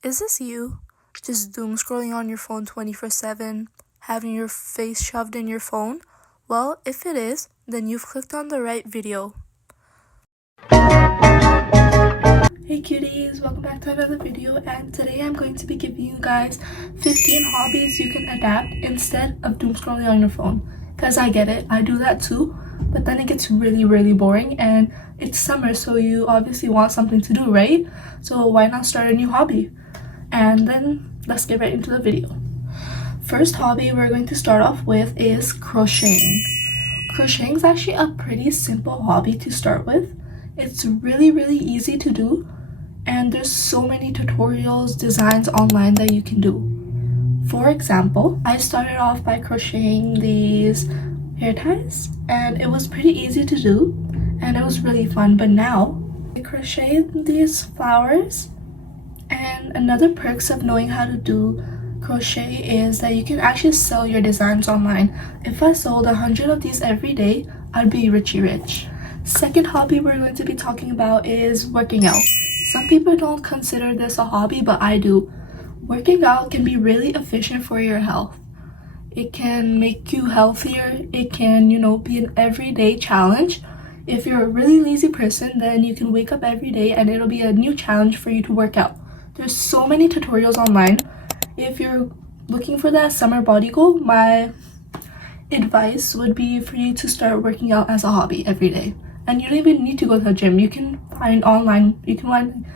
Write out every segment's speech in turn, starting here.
Is this you? Just doom scrolling on your phone 24/7, having your face shoved in your phone? Well, if it is, then you've clicked on the right video. Hey cuties, welcome back to another video, and today I'm going to be giving you guys 15 hobbies you can adapt instead of doom scrolling on your phone. Because I get it, I do that too, but then it gets really boring, and it's summer, so you obviously want something to do, right? So why not start a new hobby? And then let's get right into the video. First hobby we're going to start off with is crocheting. Crocheting is actually a pretty simple hobby to start with. It's really easy to do, and there's so many tutorials, designs online that you can do. For example, I started off by crocheting these hair ties, and it was pretty easy to do, and it was really fun. But now I crochet these flowers, and another perks of knowing how to do crochet is that you can actually sell your designs online. If I sold 100 of these every day, I'd be rich. Second hobby we're going to be talking about is working out. Some people don't consider this a hobby, but I do. Working out can be really efficient for your health. It can make you healthier. It can, be an everyday challenge. If you're a really lazy person, then you can wake up every day and it'll be a new challenge for you to work out. There's so many tutorials online. If you're looking for that summer body goal, my advice would be for you to start working out as a hobby every day. And you don't even need to go to the gym. You can find online, you don't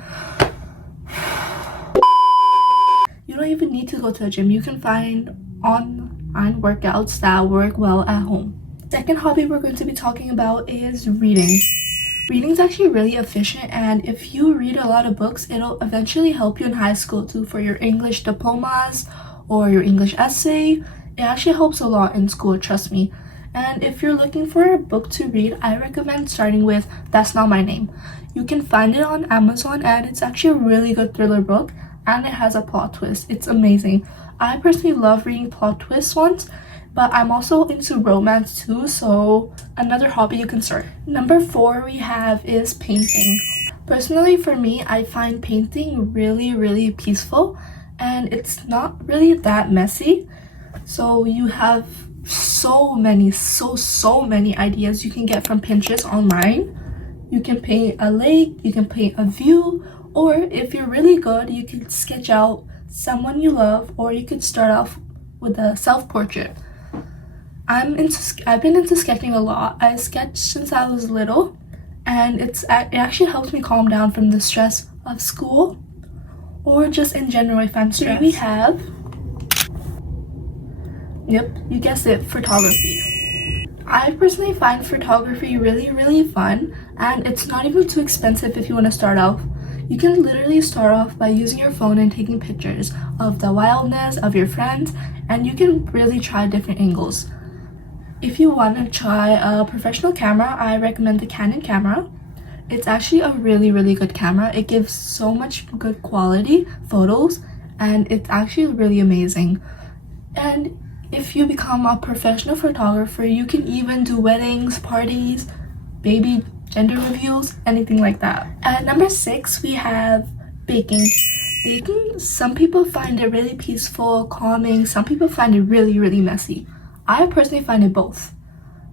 even need to go to the gym. You can find online workouts that work well at home. Second hobby we're going to be talking about is reading. Reading is actually really efficient, and if you read a lot of books, it'll eventually help you in high school too for your English diplomas or your English essay. It actually helps a lot in school, trust me. And if you're looking for a book to read, I recommend starting with That's Not My Name. You can find it on Amazon, and it's actually a really good thriller book, and it has a plot twist. It's amazing. I personally love reading plot twist ones, but I'm also into romance too, so another hobby you can start. Number 4 we have is painting. Personally, for me, I find painting really peaceful, and it's not really that messy. So you have so many ideas you can get from Pinterest online. You can paint a lake, you can paint a view, or if you're really good, you can sketch out someone you love, or you could start off with a self-portrait. I've been into sketching a lot. I sketched since I was little, and it actually helps me calm down from the stress of school, or just in general if I'm stressed. Here we have, yep, you guessed it, photography. I personally find photography really fun, and it's not even too expensive if you want to start off. You can literally start off by using your phone and taking pictures of the wildness of your friends, and you can really try different angles. If you want to try a professional camera, I recommend the Canon camera. It's actually a really good camera. It gives so much good quality photos, and it's actually really amazing. And if you become a professional photographer, you can even do weddings, parties, baby gender reveals, anything like that. At number 6, we have baking. Baking, some people find it really peaceful, calming. Some people find it really messy. I personally find it both.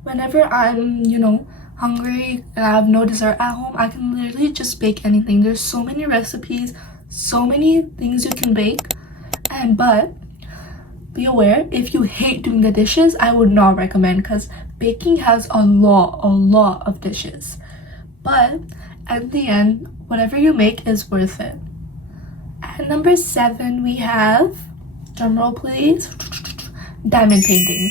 Whenever I'm, hungry and I have no dessert at home, I can literally just bake anything. There's so many recipes, so many things you can bake. But be aware, if you hate doing the dishes, I would not recommend, because baking has a lot of dishes. But at the end, whatever you make is worth it. At number 7, we have, drumroll please, diamond painting.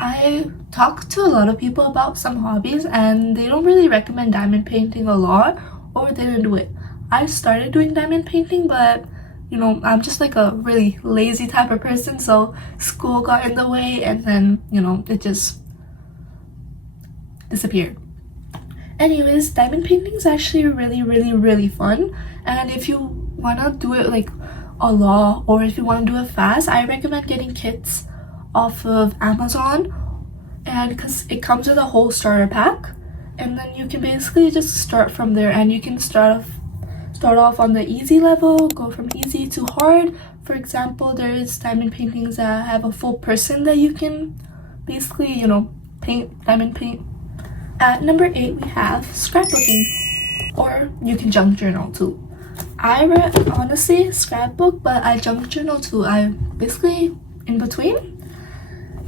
I talk to a lot of people about some hobbies, and they don't really recommend diamond painting a lot, or they didn't do it. I started doing diamond painting, but I'm just like a really lazy type of person, so school got in the way, and then it just disappeared. Anyways, diamond painting is actually really fun, and if you want to do it like a lot, or if you want to do it fast, I recommend getting kits off of Amazon, and because it comes with a whole starter pack, and then you can basically just start from there, and you can start start off on the easy level, go from easy to hard. For example, there's diamond paintings that have a full person that you can basically, paint, diamond paint. At number 8, we have scrapbooking, or you can junk journal too. I read, honestly, scrapbook, but I junk journal too. I basically in between.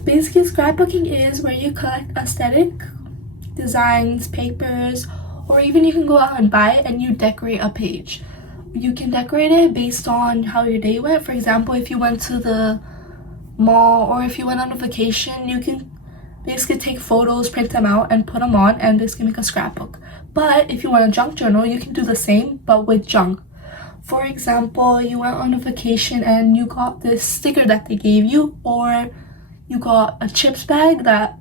Basically, scrapbooking is where you collect aesthetic designs, papers, or even you can go out and buy it and you decorate a page. You can decorate it based on how your day went. For example, if you went to the mall or if you went on a vacation, you can basically take photos, print them out, and put them on and basically make a scrapbook. But if you want a junk journal, you can do the same but with junk. For example, you went on a vacation and you got this sticker that they gave you, or you got a chips bag that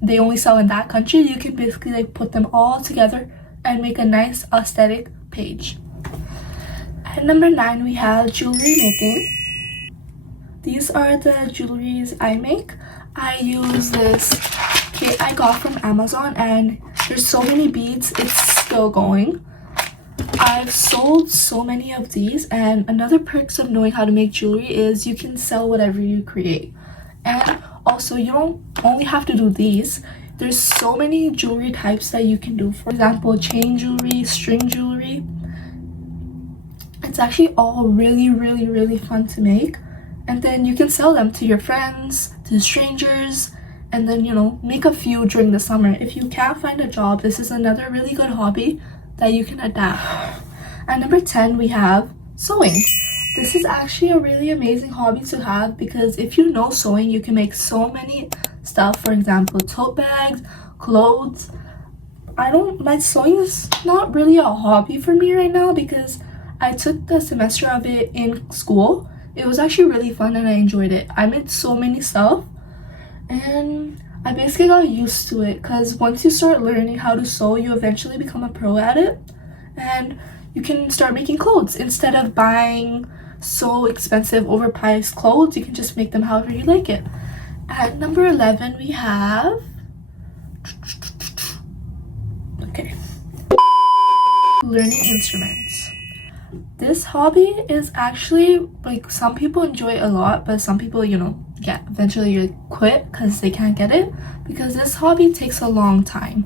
they only sell in that country. You can basically put them all together and make a nice aesthetic page. At number 9, we have jewelry making. These are the jewelries I make. I use this kit I got from Amazon, and there's so many beads, it's still going. I've sold so many of these, and another perks of knowing how to make jewelry is you can sell whatever you create. And also, you don't only have to do these. There's so many jewelry types that you can do. For example, chain jewelry, string jewelry. It's actually all really fun to make. And then you can sell them to your friends, to strangers, and then, make a few during the summer. If you can't find a job, this is another really good hobby that you can adapt. At number 10, we have sewing. This is actually a really amazing hobby to have because if you know sewing, you can make so many stuff. For example, tote bags, clothes. My sewing is not really a hobby for me right now because I took the semester of it in school. It was actually really fun and I enjoyed it. I made so many stuff and I basically got used to it because once you start learning how to sew, you eventually become a pro at it and you can start making clothes. Instead of buying so expensive, overpriced clothes, you can just make them however you like it. At number 11, we have learning instruments. This hobby is actually, some people enjoy it a lot, but some people, eventually quit because they can't get it, because this hobby takes a long time.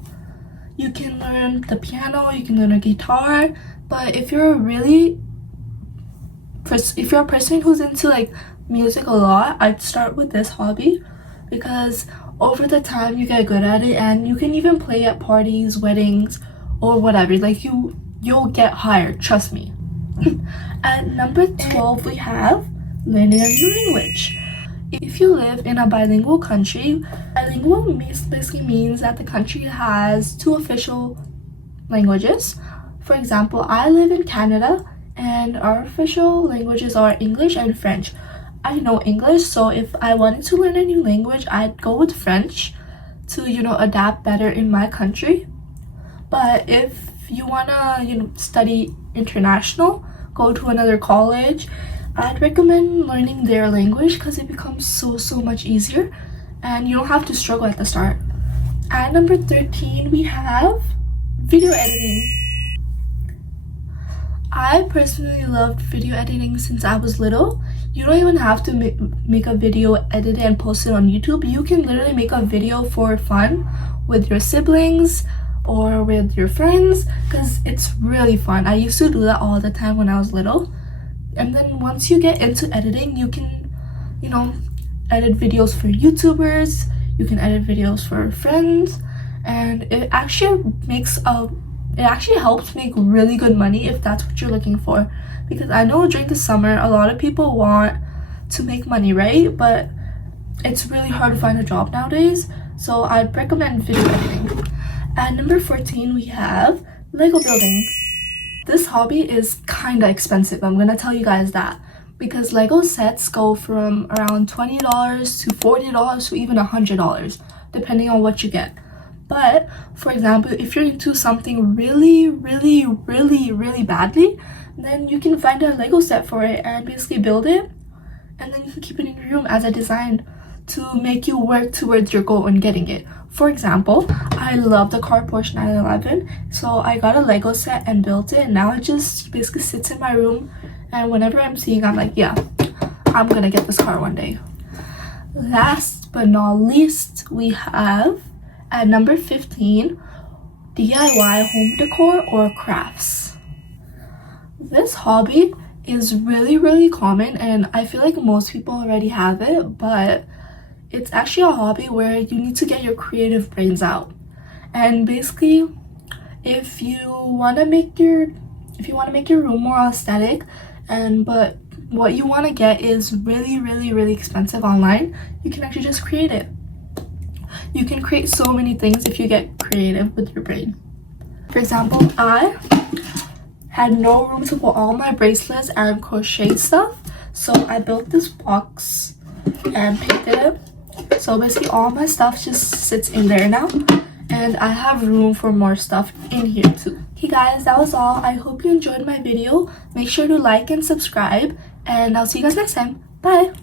You can learn the piano, you can learn a guitar, but if you're a person who's into music a lot, I'd start with this hobby because over the time you get good at it and you can even play at parties, weddings, or whatever. You'll get hired, trust me. At number 12, we have learning a new language. If you live in a bilingual country, bilingual basically means that the country has 2 official languages. For example, I live in Canada and our official languages are English and French. I know English, so if I wanted to learn a new language, I'd go with French to, adapt better in my country. But if you wanna, study international, go to another college, I'd recommend learning their language because it becomes so much easier and you don't have to struggle at the start. At number 13, we have video editing. I personally loved video editing since I was little. You don't even have to make a video, edit it, and post it on YouTube. You can literally make a video for fun with your siblings or with your friends because it's really fun. I used to do that all the time when I was little. And then once you get into editing, you can, edit videos for YouTubers, you can edit videos for friends, and it actually helps make really good money if that's what you're looking for. Because I know during the summer, a lot of people want to make money, right? But it's really hard to find a job nowadays, so I'd recommend video editing. At number 14, we have Lego building. This hobby is kinda expensive, I'm gonna tell you guys that, because Lego sets go from around $20 to $40 to even $100, depending on what you get. But, for example, if you're into something really badly, then you can find a Lego set for it and basically build it, and then you can keep it in your room as a design to make you work towards your goal in getting it. For example, I love the car Porsche 911, so I got a Lego set and built it, and now it just basically sits in my room, and whenever I'm seeing, I'm like, yeah, I'm gonna get this car one day. Last but not least, we have at number 15, DIY home decor or crafts. This hobby is really common, and I feel like most people already have it, but it's actually a hobby where you need to get your creative brains out. And basically, if you want to make your room more aesthetic, but what you want to get is really expensive online, you can actually just create it. You can create so many things if you get creative with your brain. For example, I had no room to put all my bracelets and crochet stuff, so I built this box and painted it. So basically all my stuff just sits in there now, and I have room for more stuff in here too. Okay guys, that was all. I hope you enjoyed my video. Make sure to like and subscribe, and I'll see you guys next time. Bye!